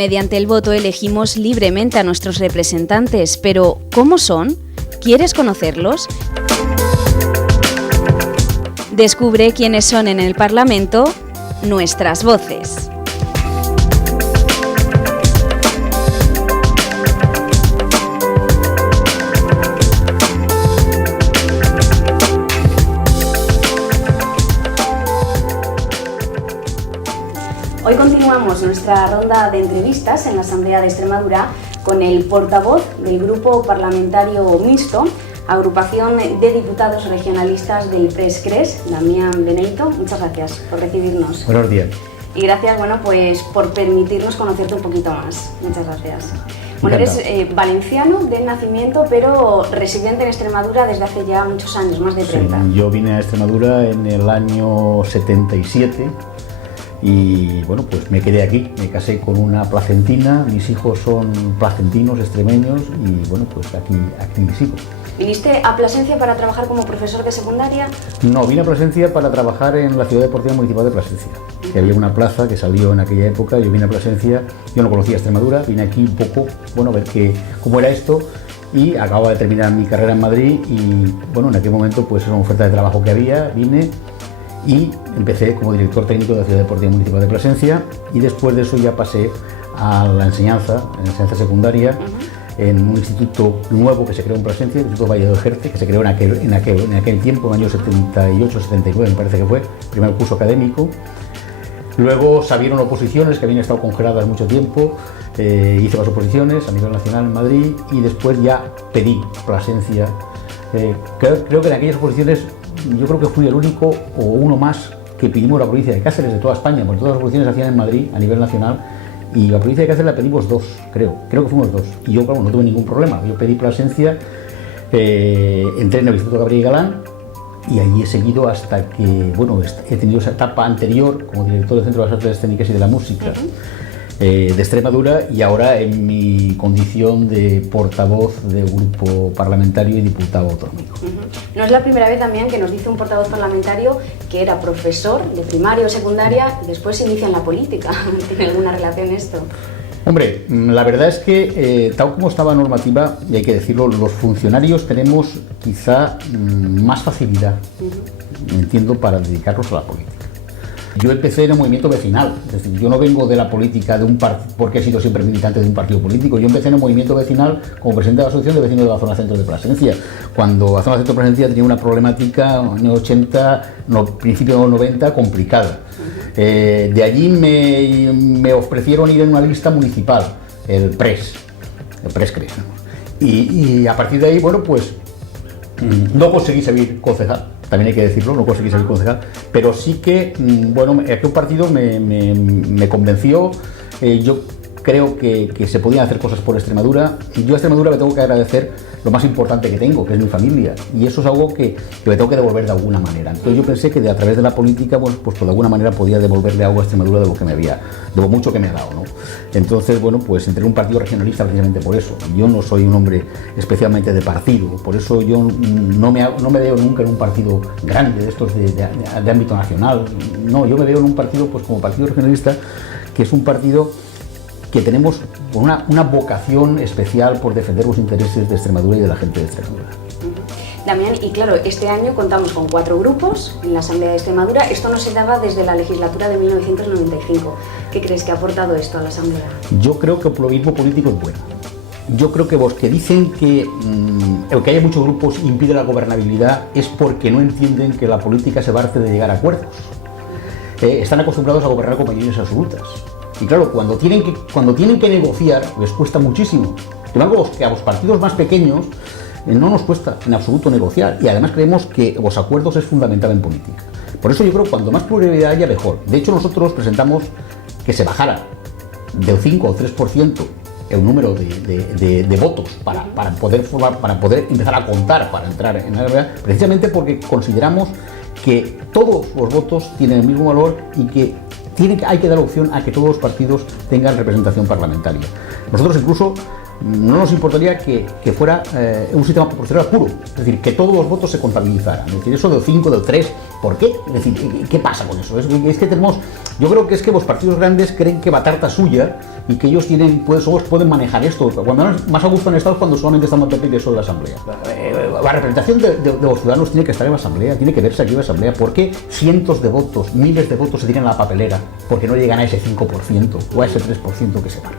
Mediante el voto elegimos libremente a nuestros representantes, pero ¿cómo son? ¿Quieres conocerlos? Descubre quiénes son en el Parlamento nuestras voces. Hoy continuamos nuestra ronda de entrevistas en la Asamblea de Extremadura con el portavoz del Grupo Parlamentario Mixto, agrupación de diputados regionalistas del PRES-CRES, Damián Beneito. Muchas gracias por recibirnos. Buenos días. Y gracias, pues por permitirnos conocerte un poquito más. Muchas gracias. Bueno, eres valenciano de nacimiento, pero residente en Extremadura desde hace ya muchos años, más de 30. Sí, yo vine a Extremadura en el año 77 y bueno, pues me quedé aquí. Me casé con una placentina, mis hijos son placentinos, extremeños y bueno, pues aquí sigo. ¿Viniste a Plasencia para trabajar como profesor de secundaria? No, vine a Plasencia para trabajar en la Ciudad Deportiva Municipal de Plasencia, que había una plaza que salió en aquella época. Yo vine a Plasencia, yo no conocía Extremadura, vine aquí un poco, bueno, a ver cómo era esto, y acababa de terminar mi carrera en Madrid y bueno, en aquel momento pues era una oferta de trabajo que había, vine y empecé como director técnico de la Ciudad Deportiva Municipal de Plasencia y después de eso ya pasé a la enseñanza secundaria. En un instituto nuevo que se creó en Plasencia, el Instituto Valle de Ojerte, que se creó en aquel tiempo, en el año 78-79, me parece que fue, primer curso académico. Luego se abrieron oposiciones que habían estado congeladas mucho tiempo, hice las oposiciones a nivel nacional en Madrid y después ya pedí Plasencia. Creo que en aquellas oposiciones yo creo que fui el único o uno más que pedimos la provincia de Cáceres de toda España, porque todas las oposiciones se hacían en Madrid a nivel nacional. Y la provincia de Cáceres la pedimos dos, creo que fuimos dos. Y yo, claro, no tuve ningún problema. Yo pedí Plasencia, entré en el Instituto Gabriel y Galán y allí he seguido hasta que, bueno, he tenido esa etapa anterior como director del Centro de las Artes Escénicas y de la Música de Extremadura y ahora en mi condición de portavoz de grupo parlamentario y diputado autonómico. No es la primera vez también que nos dice un portavoz parlamentario que era profesor de primaria o secundaria y después se inicia en la política. ¿Tiene alguna relación esto? Hombre, la verdad es que tal como está la normativa, y hay que decirlo, los funcionarios tenemos quizá más facilidad, entiendo, para dedicarnos a la política. Yo empecé en el movimiento vecinal, es decir, yo no vengo de la política de un partido, porque he sido siempre militante de un partido político. Yo empecé en el movimiento vecinal como presidente de la Asociación de Vecinos de la Zona Centro de Plasencia, cuando la Zona Centro de Plasencia tenía una problemática en los años 80, principios de los 90, complicada. De allí me ofrecieron ir en una lista municipal, el PRES-CRES. Y a partir de ahí, bueno, pues no conseguí salir concejal. También hay que decirlo, no conseguí salir concejal, pero sí que, bueno, aquel partido me convenció. Yo creo que se podían hacer cosas por Extremadura. Y yo a Extremadura me tengo que agradecer lo más importante que tengo, que es mi familia. Y eso es algo que me tengo que devolver de alguna manera. Entonces yo pensé que a través de la política, pues de alguna manera podía devolverle algo a Extremadura de lo mucho que me ha dado, ¿no? Entonces, bueno, pues entré en un partido regionalista precisamente por eso. Yo no soy un hombre especialmente de partido, por eso yo no me veo nunca en un partido grande de estos de ámbito nacional. No, yo me veo en un partido pues como partido regionalista, que es un partido que tenemos una vocación especial por defender los intereses de Extremadura y de la gente de Extremadura. Damián, y claro, este año contamos con 4 grupos en la Asamblea de Extremadura. Esto no se daba desde la legislatura de 1995. ¿Qué crees que ha aportado esto a la Asamblea? Yo creo que el pluralismo político es bueno. Yo creo que los que dicen que el que haya muchos grupos impide la gobernabilidad es porque no entienden que la política se parte de llegar a acuerdos. Están acostumbrados a gobernar con mayorías absolutas. Y claro, cuando tienen que negociar, les cuesta muchísimo. Sin embargo, que a los partidos más pequeños no nos cuesta en absoluto negociar. Y además creemos que los acuerdos es fundamental en política. Por eso yo creo que cuanto más pluralidad haya, mejor. De hecho, nosotros presentamos que se bajara del 5 o 3% el número de votos para poder empezar a contar, para entrar en la realidad, precisamente porque consideramos que todos los votos tienen el mismo valor y que hay que dar opción a que todos los partidos tengan representación parlamentaria. Nosotros incluso no nos importaría que fuera un sistema proporcional puro, es decir, que todos los votos se contabilizaran. Es decir, eso del 5, del 3, ¿por qué? Es decir, ¿qué pasa con eso? Es que tenemos, yo creo que es que los partidos grandes creen que va tarta suya y que ellos pueden manejar esto. Cuando más a gusto han estado es cuando solamente estamos PP y eso de la Asamblea. La representación de los ciudadanos tiene que estar en la Asamblea, tiene que verse aquí en la Asamblea. ¿Por qué cientos de votos, miles de votos se tiran a la papelera? Porque no llegan a ese 5% o a ese 3% que se marca.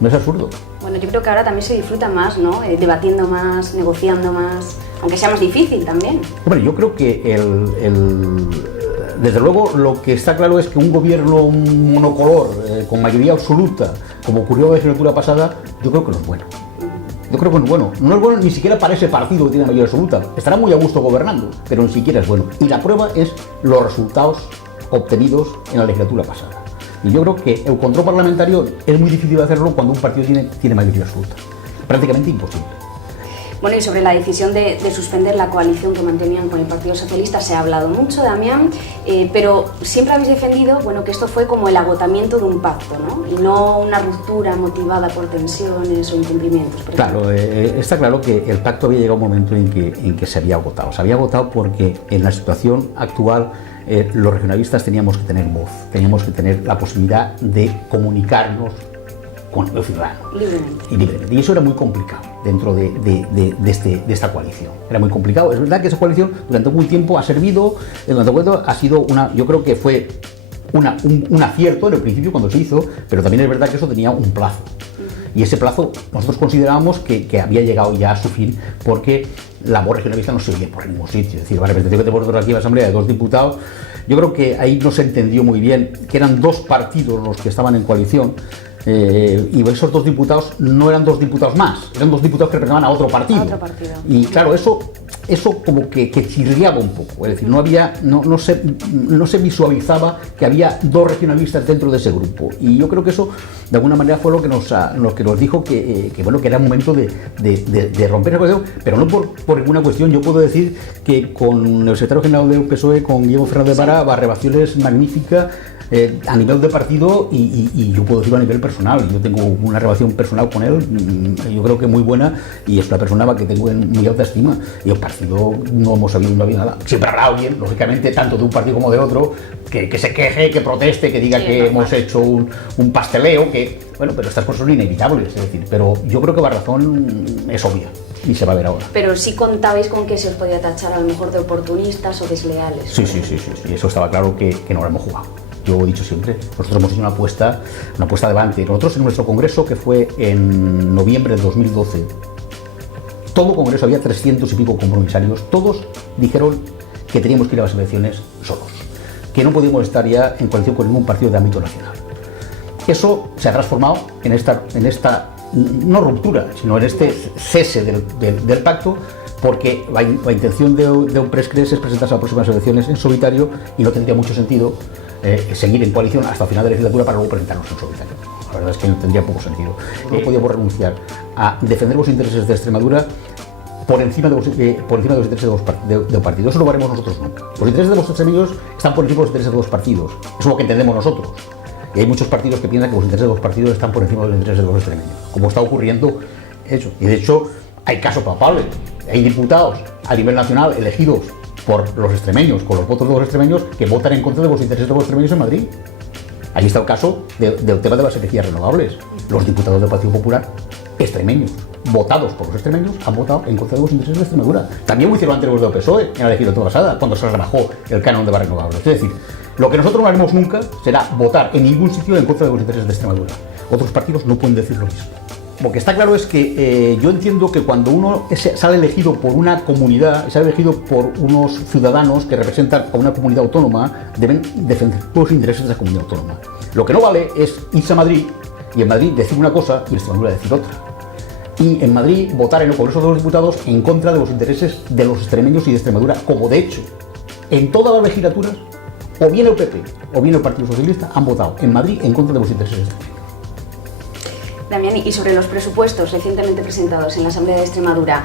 ¿No es absurdo? Bueno, yo creo que ahora también se disfruta más, ¿no? Debatiendo más, negociando más, aunque sea más difícil también. Hombre, yo creo que desde luego lo que está claro es que un gobierno monocolor, con mayoría absoluta, como ocurrió en la legislatura pasada, yo creo que no es bueno. Yo creo que no es bueno. No es bueno ni siquiera para ese partido que tiene mayoría absoluta. Estará muy a gusto gobernando, pero ni siquiera es bueno. Y la prueba es los resultados obtenidos en la legislatura pasada. Y yo creo que el control parlamentario es muy difícil de hacerlo cuando un partido tiene mayoría absoluta. Prácticamente imposible. Bueno, y sobre la decisión de suspender la coalición que mantenían con el Partido Socialista se ha hablado mucho, Damián, pero siempre habéis defendido, bueno, que esto fue como el agotamiento de un pacto, ¿no? Y no una ruptura motivada por tensiones o incumplimientos. Claro, está claro que el pacto había llegado a un momento en que se había agotado. Se había agotado porque en la situación actual los regionalistas teníamos que tener voz, teníamos que tener la posibilidad de comunicarnos con el ciudadano. Libremente. Y eso era muy complicado dentro de esta coalición. Era muy complicado. Es verdad que esa coalición durante algún tiempo ha servido, ha sido yo creo que fue un acierto en el principio cuando se hizo, pero también es verdad que eso tenía un plazo. Y ese plazo nosotros considerábamos que había llegado ya a su fin porque la voz regionalista no se oye por ningún sitio. Es decir, la representación de votos aquí en la Asamblea de 2 diputados, yo creo que ahí no se entendió muy bien que eran 2 partidos los que estaban en coalición. Y esos 2 diputados no eran 2 diputados más, eran 2 diputados que representaban a otro partido. Y claro, eso como que chirriaba un poco, es decir, no se visualizaba que había 2 regionalistas dentro de ese grupo. Y yo creo que eso de alguna manera fue lo que nos dijo que era un momento de romper esa cuestión, pero no por ninguna cuestión. Yo puedo decir que con el secretario general del PSOE, con Guillermo Fernández Vara, la relación es magnífica. A nivel de partido y yo puedo decirlo a nivel personal. Yo tengo una relación personal con él, yo creo que muy buena, y es una persona que tengo en muy alta estima. Y el partido no hemos sabido nada. Siempre habrá alguien, lógicamente, tanto de un partido como de otro, que se queje, que proteste, que diga que hemos hecho un pasteleo, pero estas cosas son inevitables. Es decir, pero yo creo que la razón es obvia. Y se va a ver ahora. Pero sí contabais con que se os podía tachar a lo mejor de oportunistas o desleales. Sí. Eso estaba claro que no lo hemos jugado. Yo he dicho siempre, nosotros hemos hecho una apuesta adelante. Nosotros en nuestro congreso, que fue en noviembre de 2012, todo congreso, había 300 y pico compromisarios, todos dijeron que teníamos que ir a las elecciones solos, que no podíamos estar ya en coalición con ningún partido de ámbito nacional. Eso se ha transformado en esta no ruptura, sino en este cese del pacto, porque la intención de un Prescres es presentarse a las próximas elecciones en solitario y no tendría mucho sentido seguir en coalición hasta el final de la legislatura para luego presentarnos en solitario. La verdad es que no tendría poco sentido. No podíamos renunciar a defender los intereses de Extremadura por encima de los intereses de un partido. Eso no lo haremos nosotros nunca. Los intereses de los extremeños están por encima de los intereses de los partidos. Eso es lo que entendemos nosotros. Y hay muchos partidos que piensan que los intereses de los partidos están por encima de los intereses de los extremeños, como está ocurriendo eso. Y de hecho hay casos palpables. Hay diputados a nivel nacional elegidos por los extremeños, con los votos de los extremeños, que votan en contra de los intereses de los extremeños en Madrid. Ahí está el caso del tema de las energías renovables. Los diputados del Partido Popular extremeños, votados por los extremeños, han votado en contra de los intereses de Extremadura. También lo hicieron antes los del PSOE en la legislatura pasada, cuando se rebajó el canon de las renovables. Es decir, lo que nosotros no haremos nunca será votar en ningún sitio en contra de los intereses de Extremadura. Otros partidos no pueden decir lo mismo. Lo que está claro es que yo entiendo que cuando uno sale elegido por una comunidad, sale elegido por unos ciudadanos que representan a una comunidad autónoma, deben defender los intereses de esa comunidad autónoma. Lo que no vale es irse a Madrid y en Madrid decir una cosa y en Extremadura decir otra. Y en Madrid votar en el Congreso de los Diputados en contra de los intereses de los extremeños y de Extremadura, como de hecho en todas las legislaturas, o bien el PP o bien el Partido Socialista han votado en Madrid en contra de los intereses extremeños. Damián, y sobre los presupuestos recientemente presentados en la Asamblea de Extremadura,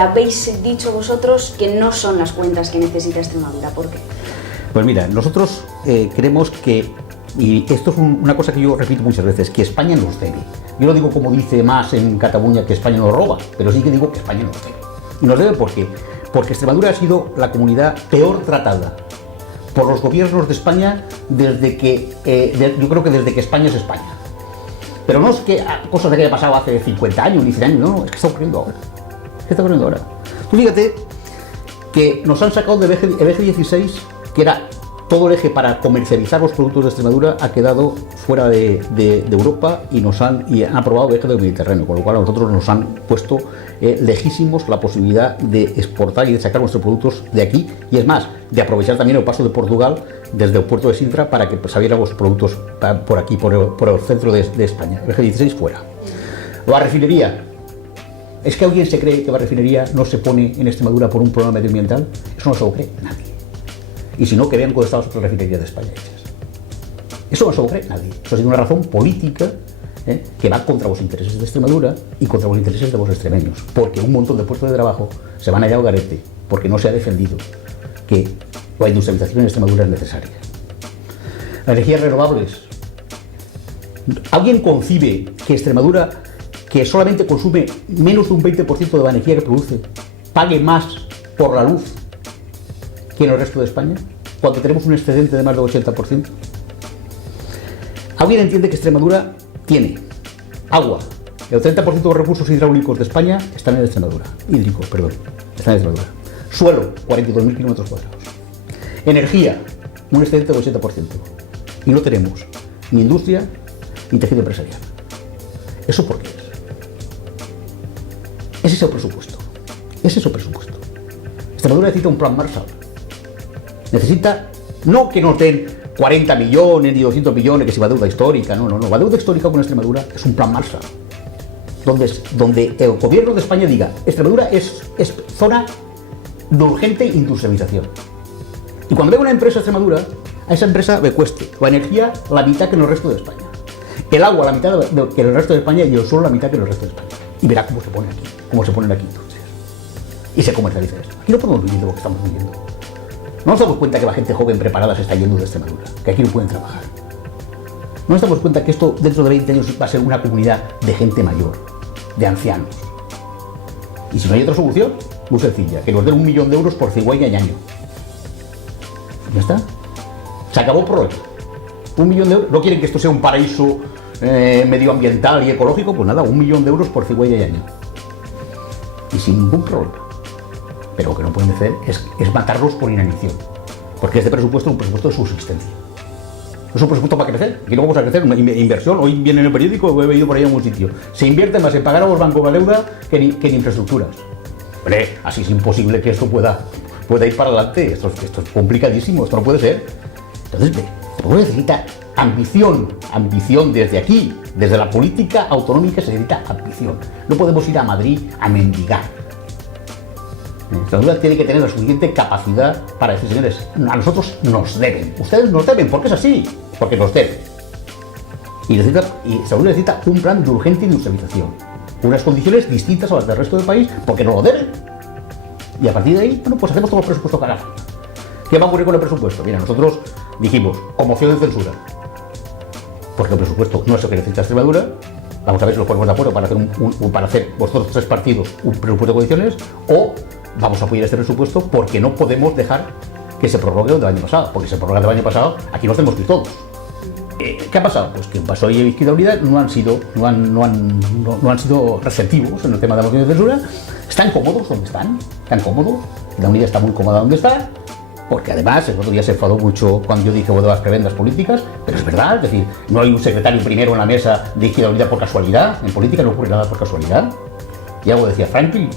habéis dicho vosotros que no son las cuentas que necesita Extremadura. ¿Por qué? Pues mira, nosotros creemos que, y esto es una cosa que yo repito muchas veces, que España nos debe. Yo no digo como dice más en Cataluña que España nos roba, pero sí que digo que España nos debe. Y nos debe ¿por qué? Porque Extremadura ha sido la comunidad peor tratada por los gobiernos de España desde que, yo creo que desde que España es España. Pero no es que cosas de que haya pasado hace 50 años ni 100 años, no, es que está ocurriendo ahora. ¿Qué está ocurriendo ahora? Tú fíjate que nos han sacado del eje 16, que era todo el eje para comercializar los productos de Extremadura, ha quedado fuera de Europa y han aprobado el eje del Mediterráneo, con lo cual a nosotros nos han puesto lejísimos la posibilidad de exportar y de sacar nuestros productos de aquí, y es más, de aprovechar también el paso de Portugal desde el puerto de Sintra para que saliéramos productos por aquí, por el centro de España. El eje 16 fuera. La refinería. ¿Es que alguien se cree que la refinería no se pone en Extremadura por un problema medioambiental? Eso no se lo cree nadie. Y si no, que vean cómo están las otras refinerías de España hechas. Eso no se lo cree nadie. Eso ha sido una razón política que va contra los intereses de Extremadura y contra los intereses de los extremeños. Porque un montón de puestos de trabajo se van allá al garete, porque no se ha defendido que la industrialización en Extremadura es necesaria. Las energías renovables. ¿Alguien concibe que Extremadura, que solamente consume menos de un 20% de la energía que produce, pague más por la luz que en el resto de España, cuando tenemos un excedente de más del 80%? ¿Alguien entiende que Extremadura tiene agua? El 30% de los recursos hidráulicos de España están en Extremadura. Hídricos, perdón. Están en Extremadura. Suelo, 42.000 kilómetros cuadrados. Energía, un excedente del 80%. Y no tenemos ni industria ni tejido empresarial. ¿Eso por qué es? Ese es el presupuesto. Ese es el presupuesto. Extremadura necesita un plan Marshall. Necesita, no que nos den 40 millones ni 200 millones, que si va deuda histórica, no. La deuda histórica con Extremadura es un plan Marshall, donde el gobierno de España diga, Extremadura es zona de urgente industrialización. Y cuando venga una empresa a Extremadura, a esa empresa le cueste la energía la mitad que en el resto de España, el agua la mitad que en el resto de España y el suelo la mitad que en el resto de España. Y verá cómo se pone aquí, cómo se ponen aquí entonces. Y se comercializa esto. Aquí no podemos vivir de lo que estamos viviendo. No nos damos cuenta que la gente joven preparada se está yendo de Extremadura, que aquí no pueden trabajar. No nos damos cuenta que esto dentro de 20 años va a ser una comunidad de gente mayor, de ancianos. Y si no hay otra solución, muy sencilla, que nos den 1 millón de euros por cigüeña y año. Ya está. Se acabó el problema. 1 millón de euros. ¿No quieren que esto sea un paraíso medioambiental y ecológico? Pues nada, 1 millón de euros por cigüeña y año. Y sin ningún problema. Pero lo que no pueden hacer es matarlos por inanición. Porque este presupuesto es un presupuesto de subsistencia. Es un presupuesto para crecer. Aquí no vamos a crecer, una inversión. Hoy viene en el periódico, he leído por ahí en algún sitio. Se invierte más en pagar a los bancos la deuda que en infraestructuras. Hombre, así es imposible que esto pueda ir para adelante. Esto es complicadísimo, esto no puede ser. Entonces, necesita ambición desde aquí, desde la política autonómica se necesita ambición. No podemos ir a Madrid a mendigar. Extremadura tiene que tener la suficiente capacidad para decir, señores, a nosotros nos deben. Ustedes nos deben, ¿por qué es así? Porque nos deben. Y Extremadura necesita un plan de urgente industrialización. Unas condiciones distintas a las del resto del país, porque no lo deben. Y a partir de ahí, bueno, pues hacemos todo el presupuesto que haga falta. ¿Qué va a ocurrir con el presupuesto? Mira, nosotros dijimos, o moción de censura. Porque el presupuesto no es lo que necesita Extremadura. Vamos a ver si nos ponemos de acuerdo para hacer vosotros 3 partidos un presupuesto de condiciones, o vamos a apoyar este presupuesto porque no podemos dejar que se prorrogue el del año pasado, porque si se prorroga del año pasado, aquí nos tenemos que ir todos. ¿Qué ha pasado? Pues que PSOE y Izquierda Unida no han sido receptivos en el tema de la moción de censura. Están cómodos donde están, la Unidad está muy cómoda donde está, porque además el otro día se enfadó mucho cuando yo dije de las prebendas políticas, pero es verdad, es decir, no hay un secretario primero en la mesa de Izquierda Unida por casualidad, en política no ocurre nada por casualidad. Y algo decía Franklin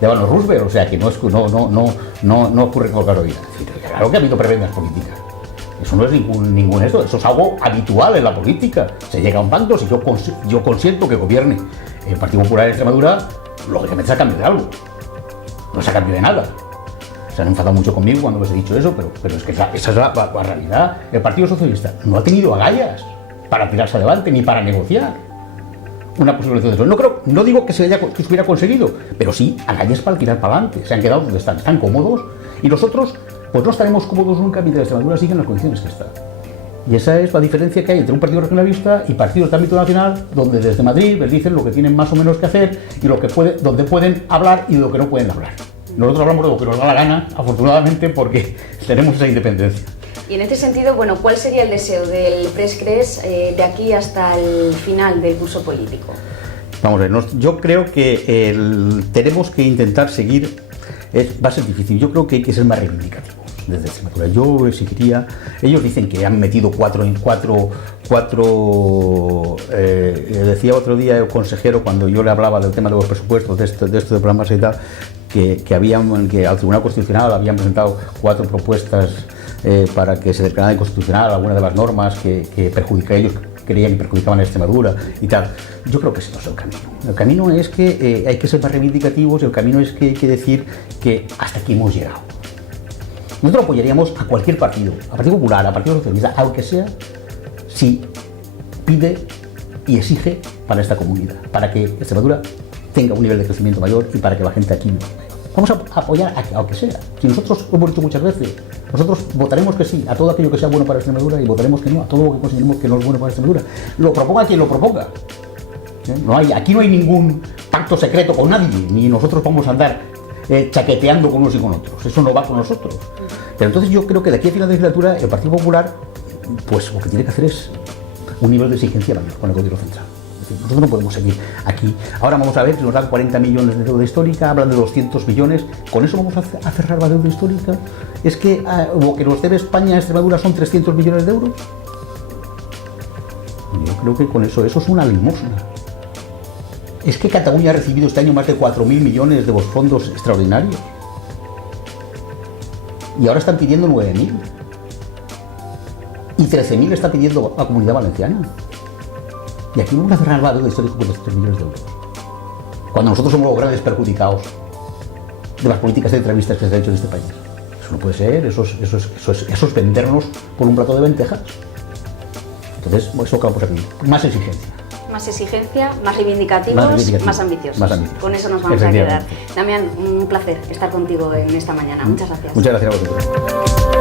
Delano Roosevelt, o sea que no ocurre con casualidad. Es decir, claro que ha habido prebendas políticas. Eso no es ningún eso es algo habitual en la política. Se llega a un pacto, si yo consiento que gobierne el Partido Popular en Extremadura, lógicamente se ha cambio de algo. No se ha cambio de nada. Se han enfadado mucho conmigo cuando les he dicho eso, pero es que esa es la realidad. El Partido Socialista no ha tenido agallas para tirarse adelante ni para negociar una posible elección. No digo que se hubiera conseguido, pero sí agallas para tirar para adelante. Se han quedado donde están cómodos, y nosotros pues no estaremos cómodos nunca mientras Extremadura siga en las condiciones que está. Y esa es la diferencia que hay entre un partido regionalista y partidos de ámbito nacional, donde desde Madrid les dicen lo que tienen más o menos que hacer y donde pueden hablar y de lo que no pueden hablar. Nosotros hablamos de lo que nos da la gana, afortunadamente, porque tenemos esa independencia. Y en este sentido, bueno, ¿cuál sería el deseo del Prescres de aquí hasta el final del curso político? Vamos a ver, yo creo que tenemos que intentar seguir, va a ser difícil, yo creo que hay que ser más reivindicativos desde Extremadura. Yo exigiría, ellos dicen que han metido cuatro, decía otro día el consejero cuando yo le hablaba del tema de los presupuestos, de esto de programas y tal, que al Tribunal Constitucional habían presentado 4 propuestas para que se declarara inconstitucional alguna de las normas que ellos creían que perjudicaban a Extremadura y tal. Yo creo que ese no es el camino. El camino es que hay que ser más reivindicativos y el camino es que hay que decir que hasta aquí hemos llegado. Nosotros apoyaríamos a cualquier partido, a Partido Popular, a Partido Socialista, aunque sea, si pide y exige para esta comunidad, para que Extremadura tenga un nivel de crecimiento mayor y para que la gente aquí viva. Vamos a apoyar a que sea. Si nosotros lo hemos dicho muchas veces, nosotros votaremos que sí a todo aquello que sea bueno para Extremadura y votaremos que no a todo lo que consideremos que no es bueno para Extremadura. Lo proponga quien lo proponga. Aquí no hay ningún pacto secreto con nadie, ni nosotros vamos a andar chaqueteando con unos y con otros. Eso no va con nosotros. Pero entonces yo creo que de aquí a final de legislatura el Partido Popular, pues lo que tiene que hacer es un nivel de exigencia mayor con el gobierno central. Nosotros no podemos seguir aquí. Ahora vamos a ver que nos dan 40 millones de deuda histórica, hablan de 200 millones. ¿Con eso vamos a cerrar la deuda histórica? ¿Es que lo que nos debe España a Extremadura son 300 millones de euros? Yo creo que con eso es una limosna. ¿Es que Cataluña ha recibido este año más de 4.000 millones de los fondos extraordinarios? Y ahora están pidiendo 9.000. Y 13.000 está pidiendo la Comunidad Valenciana. Y aquí vamos a cerrar la deuda histórica por 200 millones de euros. Cuando nosotros somos los grandes perjudicados de las políticas centralistas que se han hecho en este país. Eso no puede ser, eso es vendernos por un plato de lentejas. Entonces, eso es lo que vamos a pedir. Más exigencia. Más exigencia, más reivindicativos, más ambiciosos. Con eso nos vamos a quedar. Damián, un placer estar contigo en esta mañana. Muchas gracias. Muchas gracias a vosotros.